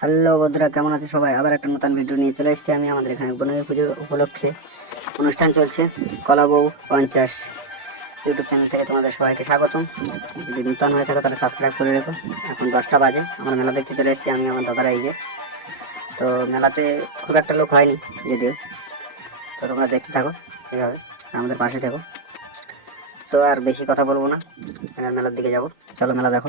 Hello বন্ধুরা, কেমন আছে সবাই? আবার একটা নতুন ভিডিও নিয়ে চলে এসেছি। আমি আমাদের এখানে বনগী পুজো উপলক্ষে অনুষ্ঠান চলছে। কলাবউ পঞ্চাশ ইউটিউব চ্যানেল থেকে তোমাদের সবাইকে স্বাগতম। যদি নূতন হয়ে থাকো তাহলে সাবস্ক্রাইব করে রেখো। এখন দশটা বাজে, আমার মেলা দেখতে চলে এসেছি আমি, আমার দাদারা এই যে। তো মেলাতে খুব একটা লোক হয়নি, যদিও। তো তোমরা দেখতে থাকো এইভাবে, আমাদের পাশে থাকো। সো আর বেশি কথা বলব না। এবার মেলার দিকে যাব। চলো মেলা দেখো।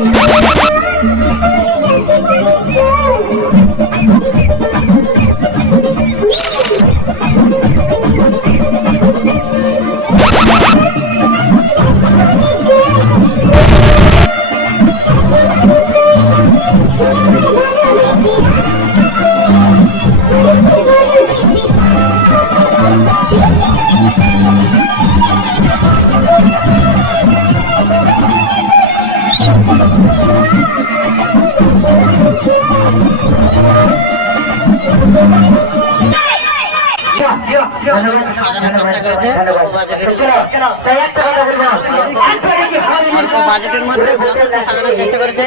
Chiquilín, chiquilín, chiquilín, chiquilín, chiquilín, সাজানোর চেষ্টা করেছে অল্প বাজেটের মধ্যে। যথেষ্ট সাজানোর চেষ্টা করেছে।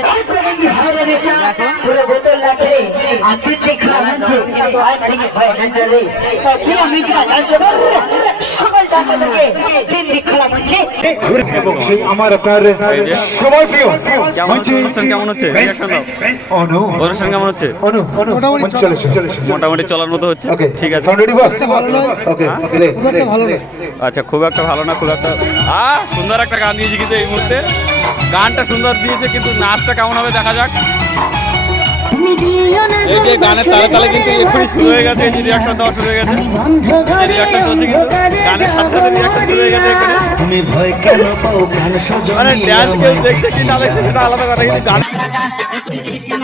এবং সেই আমার আপনার সবার প্রিয়। কেমন কেমন হচ্ছে? অনু। অনুষ্ঠান কেমন হচ্ছে? অনু। মোটামুটি চলে মোটামুটি চলার মতো হচ্ছে? ঠিক আছে। সাউন্ড রেডি বস আচ্ছা খুব একটা ভালো না খুব একটা আ সুন্দর একটা গান দিয়েছে কিন্তু এই মুহূর্তে। গানটা সুন্দর দিয়েছে কিন্তু নাচটা কেমন হবে দেখা যাক। এই যে গানের তালে তালে কিন্তু এখনই শুরু হয়ে গেছে এই যে রিয়াকশন দেওয়া শুরু হয়ে গেছে। এই রিয়াকশন চলছে কিন্তু গানের সাথে সাথে রিয়াকশন শুরু হয়ে গেছে এখানে তুমি ভয় কেন পাও? গান মানে ড্যান্স কেউ দেখছে কি না দেখছে সেটা আলাদা কথা কিন্তু গান কৃষ্ণ